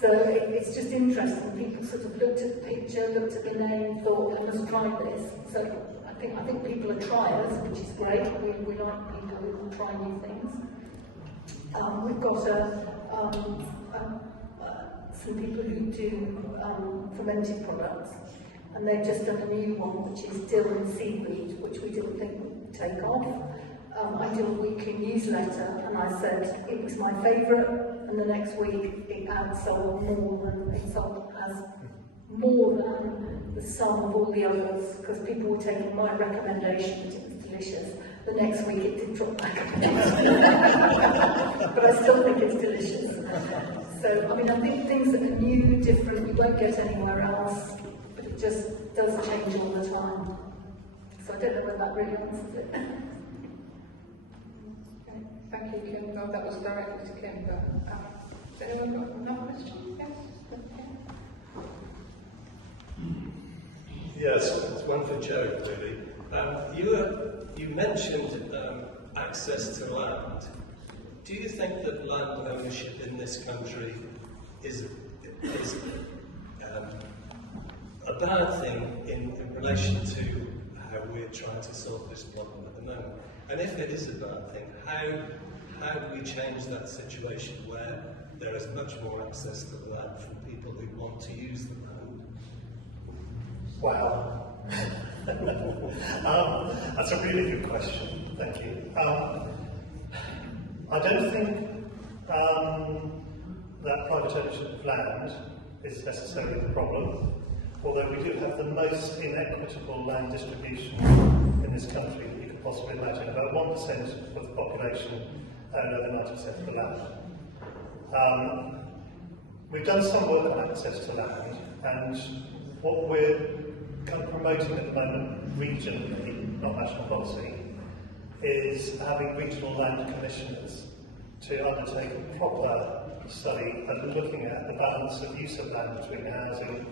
So it's just interesting. People sort of looked at the picture, looked at the name, thought, I must try this. So I think people are triers, which is great. We like people who will try new things. We've got some people who do fermented products, and they've just done a new one, which is dill and seaweed, which we didn't think would take off. I did a weekly newsletter, and I said it was my favourite, and the next week it outsold more than the sum of all the others, because people were taking my recommendation that it was delicious. The next week it did drop back a bit, but I still think it's delicious. So, I mean, I think things that are new, different, you won't get anywhere else, but it just does change all the time. So I don't know whether that really answers it. Okay, thank you, Kim. Well, that was directed to Kim, but has anyone got another question? Yes? Yes, it's one for Joe, really. You mentioned access to land. Do you think that land ownership in this country is a bad thing in relation to how we're trying to solve this problem at the moment? And if it is a bad thing, how do we change that situation where there is much more access to the land from people who want to use the land? Wow. That's a really good question. Thank you. I don't think that private ownership of land is necessarily the problem, although we do have the most inequitable land distribution in this country that you could possibly imagine. About 1% of the population own over 90% of the land. We've done some work on access to land, and what we're kind of promoting at the moment regionally, not national policy, is having regional land commissioners to undertake a proper study and looking at the balance of use of land between housing,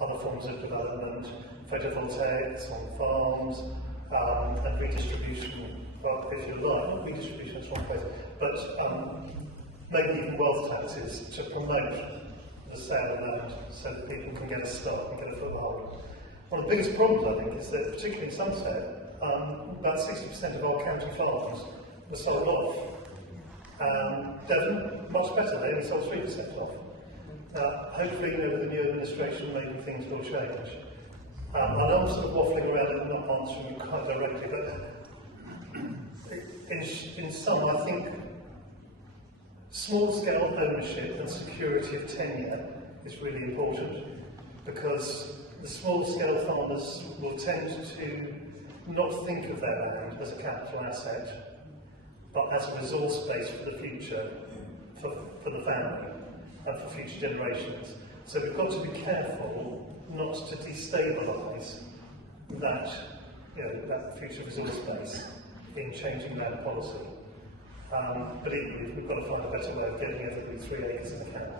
other forms of development, photovoltaics on farms, and redistribution, well, if you like, redistribution is one place, but maybe even wealth taxes to promote the sale of land so that people can get a start and get a foothold. One of the biggest problems, I think, is that, particularly in Somerset, about 60% of our county farms were sold off. Devon, much better, they only sold 3% off. Hopefully, with the new administration, maybe things will change. I know I'm sort of waffling around and not answering you quite directly, but in sum, I think small-scale ownership and security of tenure is really important, because the small-scale farmers will tend to not think of their land as a capital asset, but as a resource base for the future, for the family, and for future generations. So we've got to be careful not to destabilise that, that future resource base in changing land policy. But equally, we've got to find a better way of getting everybody 3 acres in the camp,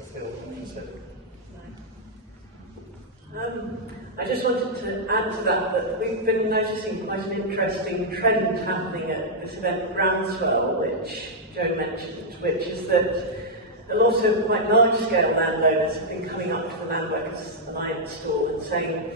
as the old country said. I just wanted to add to that we've been noticing quite an interesting trend happening at this event, Groundswell, which Joe mentioned, which is that a lot of quite large-scale landowners have been coming up to the Land Workers Alliance stall and saying,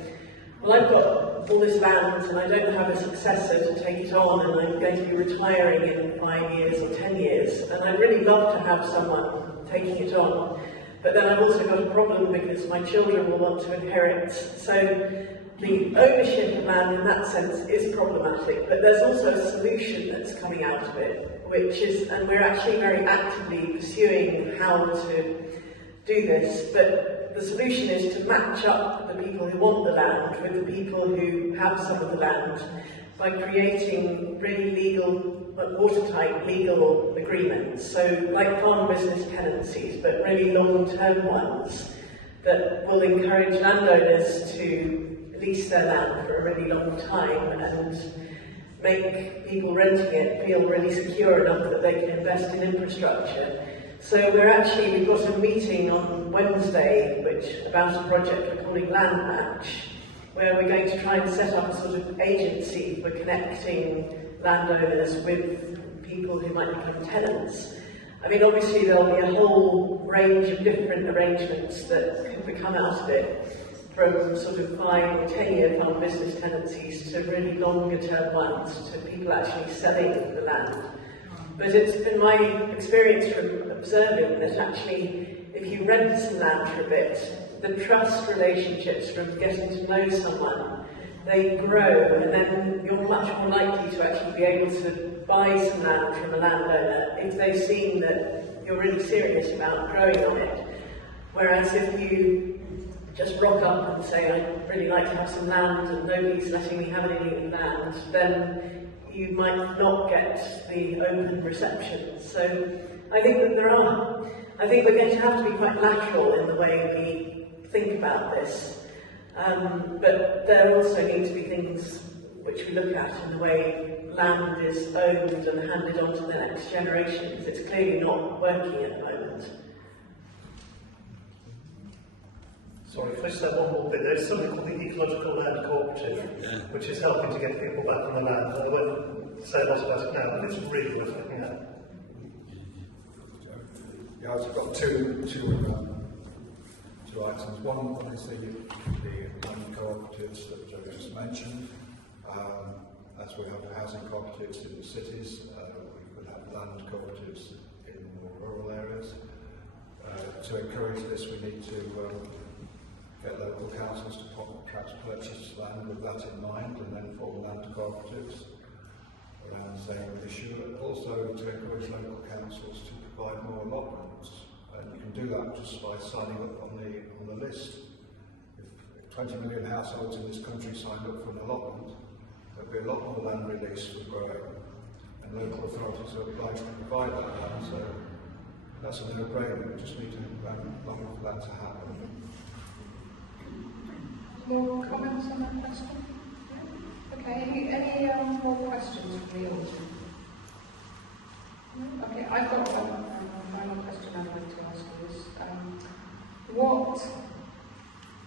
well, I've got all this land and I don't have a successor to take it on, and I'm going to be retiring in 5 years or 10 years, and I'd really love to have someone taking it on. But then I've also got a problem because my children will want to inherit. So the ownership of land in that sense is problematic, but there's also a solution that's coming out of it, which is, and we're actually very actively pursuing how to do this, but the solution is to match up the people who want the land with the people who have some of the land by creating really legal, watertight legal agreements. So like farm business tenancies, but really long-term ones that will encourage landowners to lease their land for a really long time and make people renting it feel really secure enough that they can invest in infrastructure. So we've got a meeting on Wednesday about a project we're calling Land Match, where we're going to try and set up a sort of agency for connecting landowners with people who might become tenants. I mean, obviously there'll be a whole range of different arrangements that can become out of it, from sort of 5 or 10-year farm business tenancies to really longer-term ones, to people actually selling the land. But it's been my experience from observing that actually, if you rent some land for a bit, the trust relationships from getting to know someone, they grow, and then you're much more likely to actually be able to buy some land from a landowner if they've seen that you're really serious about growing on it. Whereas if you just rock up and say, I'd really like to have some land and nobody's letting me have any land, then you might not get the open reception. So I think that I think we're going to have to be quite lateral in the way we think about this. But there also need to be things which we look at in the way land is owned and handed on to the next generation, because it's clearly not working at the moment. Sorry, if I just have one more bit, there's something called the Ecological Land Cooperative, which is helping to get people back on the land. I won't say a lot about it now, but it's really worth looking at. Yeah, I've got two items. One is the land cooperatives that Joe just mentioned. As we have housing cooperatives in the cities, we could have land cooperatives in more rural areas. To encourage this, we need to get local councils to perhaps purchase land with that in mind, and then form land cooperatives around the same issue, but also to encourage local councils to provide more allotments. And you can do that just by signing up on the list. If 20 million households in this country signed up for an allotment, there'll be a lot more land released for growing, and local authorities are obliged to provide that land, so that's a no-brainer. We just need to long for that to happen. More comments on that question? Yeah? Okay, any more questions from the audience? No? Okay, I've got one final question I'd like to ask you is, what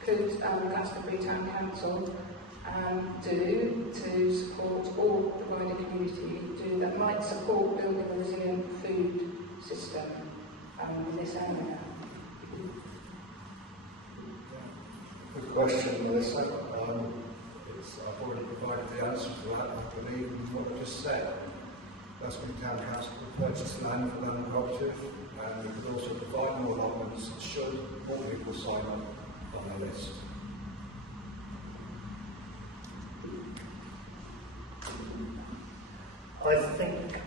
could Glastonbury Town Council do to support all the wider community that might support building a resilient food system in this area? Good question, Melissa. I've already provided the answer to that, I believe, in what I just said. Glastonbury Town Council could purchase land for land cooperative, and we could also provide more allotments should more people sign up on the list. I think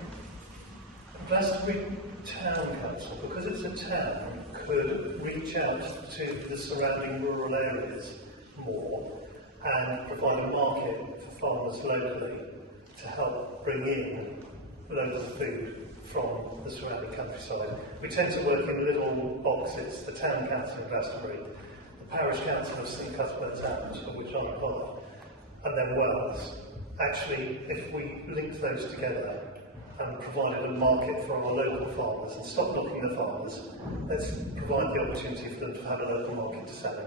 Glastonbury Town Council, because it's a town, could reach out to the surrounding rural areas more and provide a market for farmers locally to help bring in local food from the surrounding countryside. We tend to work in little boxes, the Town Council of Glastonbury, the Parish Council of St Cuthbert's House, of which I'm part, and then Wells. Actually, if we linked those together and provided a market for our local farmers and stop looking at farmers, let's provide the opportunity for them to have a local market to sell in.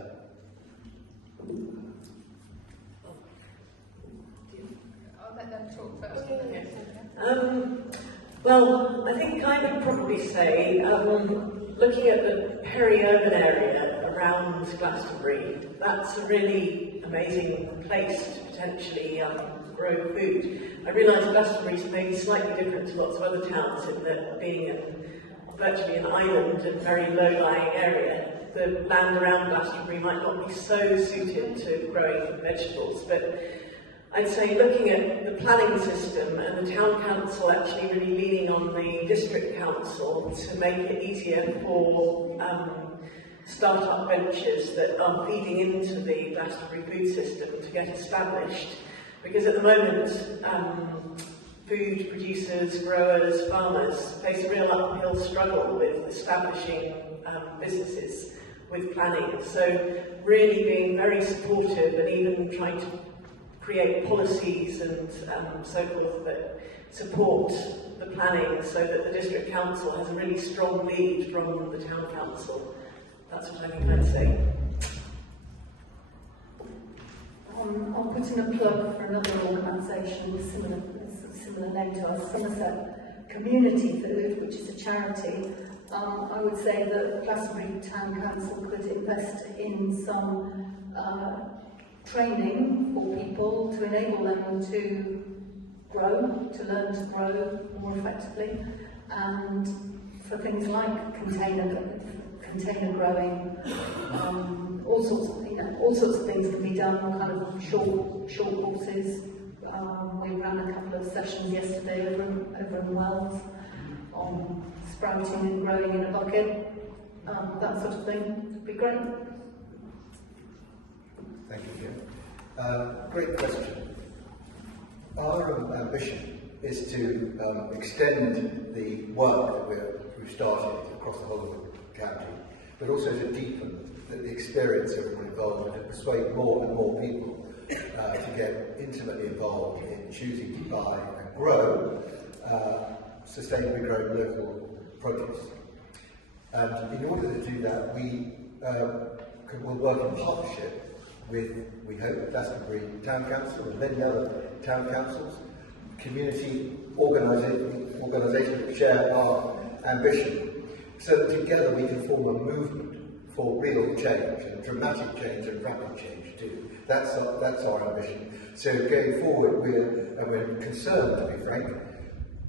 I'll let them talk first. Well, I think I would probably say, looking at the peri-urban area around Glastonbury, that's a really amazing place to potentially grow food. I realise Glastonbury is maybe slightly different to lots of other towns in that being virtually an island and very low-lying area, the land around Glastonbury might not be so suited to growing vegetables, but I'd say looking at the planning system and the town council actually really leaning on the district council to make it easier for start-up ventures that are feeding into the Glastonbury food system to get established. Because at the moment, food producers, growers, farmers face a real uphill struggle with establishing businesses with planning. So really being very supportive and even trying to create policies and so forth that support the planning so that the district council has a really strong lead from the town council. That's what I think I'd say. I'm putting a plug for another organisation with similar name to us, Somerset Community Food, which is a charity. I would say that Glastonbury Town Council could invest in some training for people to enable them to grow, to learn to grow more effectively, and for things like container growing, all sorts of things can be done, kind of short courses. We ran a couple of sessions yesterday over in Wales on sprouting and growing in a bucket, that sort of thing would be great. Thank you. Great question. Our ambition is to extend the work that we've started across the whole of the county, but also to deepen the experience of involvement and persuade more and more people to get intimately involved in choosing to buy and grow sustainably grown local produce. And in order to do that, we'll work in partnership with, we hope, Glastonbury Town Council and many other town councils, community organisations that share our ambition, so that together we can form a movement for real change, and dramatic change and rapid change too. That's our ambition. So going forward, we're concerned, to be frank,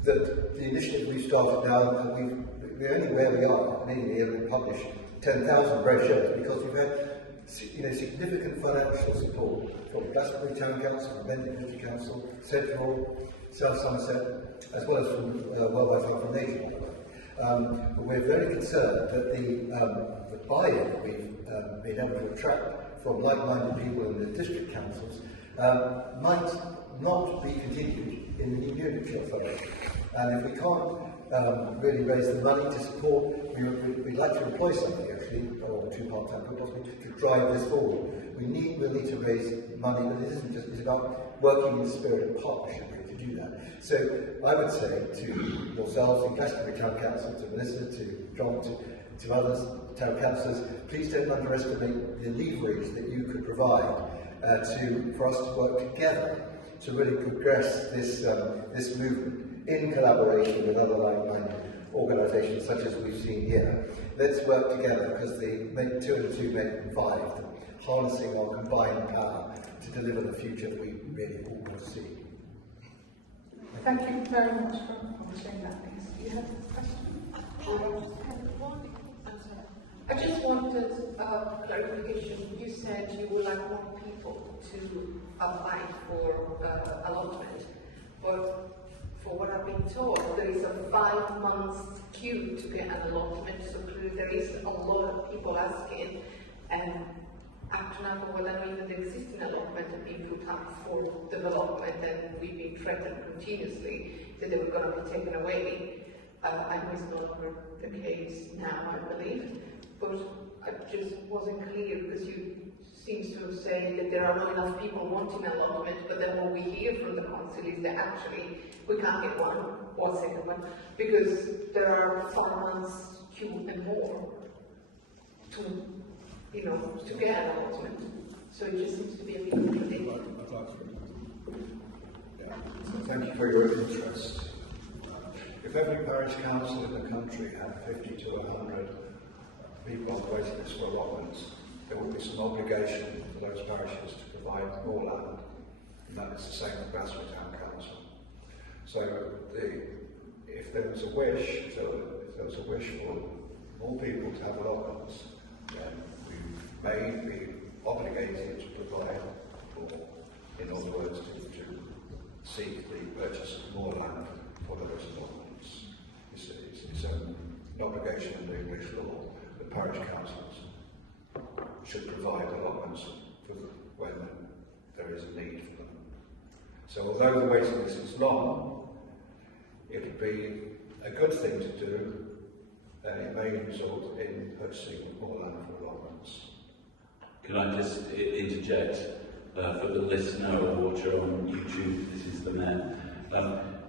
that the initiative we've started now, and we're only where we are, nearly able to publish 10,000 brochures, because we've had significant financial support from Glastonbury Town Council, from Bentley City Council, Central, South Somerset, as well as from World Wide Fund Foundation. But we're very concerned that the buy-in we've been able to attract from like-minded people in the district councils might not be continued in the new unitary authority. And if we can't really raise the money to support, we'd like to employ somebody actually, or two part-time people, to drive this forward. We'll need to raise money, but it isn't just, it's about working in the spirit of partnership to do that. So I would say to yourselves, in Glastonbury Town Council, to Melissa, to John, to others, town councillors, please don't underestimate the leverage that you could provide for us to work together to really progress this movement in collaboration with other like-minded organisations such as we've seen here. Let's work together, because the 2 and 2 make 5, harnessing our combined power to deliver the future that we really all want to see. Thank you very much for sharing that piece. Do you have a question? I just wanted clarification. You said you would like more people to apply for allotment, but for what I've been told, there is a 5 months queue to get an allotment, so clearly there is a lot of people asking, and actually even the existing allotment have been put up for development, and we've been threatened continuously that they were going to be taken away. I know it's not the case now, I believe, but I just wasn't clear, because you seem to say that there are not enough people wanting an allotment, but then what we hear from the council is that actually we can't get one or second one, because there are 5 months queue and more to get an allotment. So it just seems to be a bit contradictory. Thank you for your interest. If every parish council in the country had 50 to 100 people on the waiting list for allotments, there would be some obligation for those parishes to provide more land, and that is the same with Glastonbury Town Council. So if there was a wish, for more people to have allotments, we may be obligated to provide for, in other words, to seek the purchase of more land for those allotments. It's an obligation under English law. The parish councils should provide allotments for when there is a need for them. So although the waiting list is long, it would be a good thing to do, and it may result in purchasing more land for allotments. Can I just interject for the listener or watcher on YouTube? This is the man.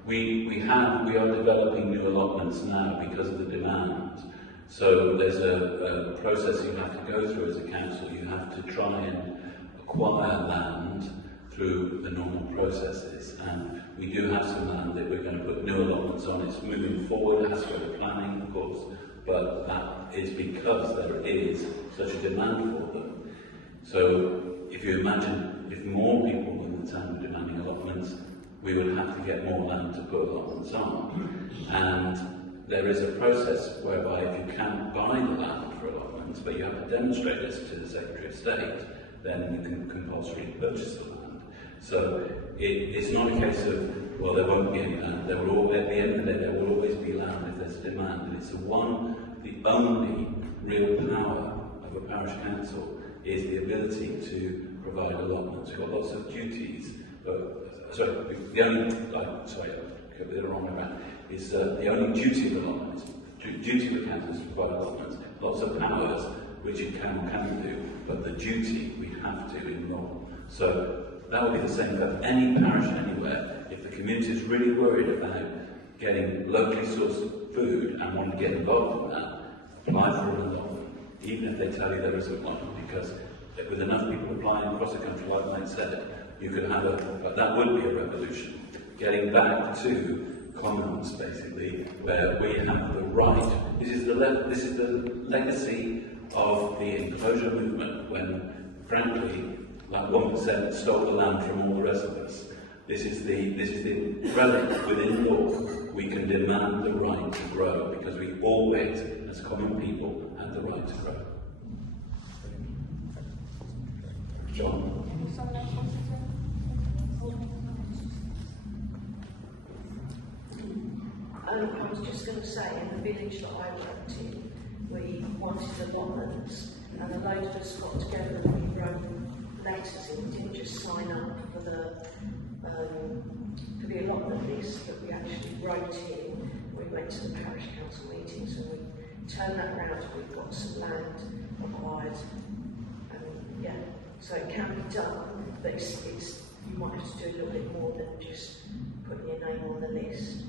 We are developing new allotments now because of the demand. So there's a process you have to go through as a council. You have to try and acquire land through the normal processes, and we do have some land that we're going to put new allotments on. It's moving forward as we're planning, of course, but that is because there is such a demand for them. So if you imagine if more people in the town were demanding allotments, we would have to get more land to put allotments on. And there is a process whereby if you can't buy the land for allotments, but you have to demonstrate this to the Secretary of State, then you can compulsorily purchase the land. So it's not a case of, well, there won't be any land. There will, at the end of the day, there will always be land if there's demand. And it's the only real power of a parish council is the ability to provide allotments. We've got lots of duties, but the only wrong around is the only duty of allotments. Duty of the council is to provide allotments. Lots of powers which you can do, but the duty we have to in law. So that will be the same for any parish anywhere. If the community is really worried about getting locally sourced food and want to get involved in that, apply for an allotment, even if they tell you there isn't one, because with enough people applying across the country, like Mike said, you could have but that would be a revolution. Getting back to commons, basically, where we have the right. This is the legacy of the enclosure movement, when, frankly, like 1% stole the land from all the rest of us. This is the relic within law. We can demand the right to grow because we always, as common people, had the right to grow. John. I was just going to say, in the village that I worked in, we wanted allotments, and a load of us got together and we wrote letters in. We didn't just sign up for the allotment list, but we actually wrote in. We went to the parish council meetings and we turned that round. We've got some land acquired, and yeah, so it can be done, but you might have to do a little bit more than just putting your name on the list.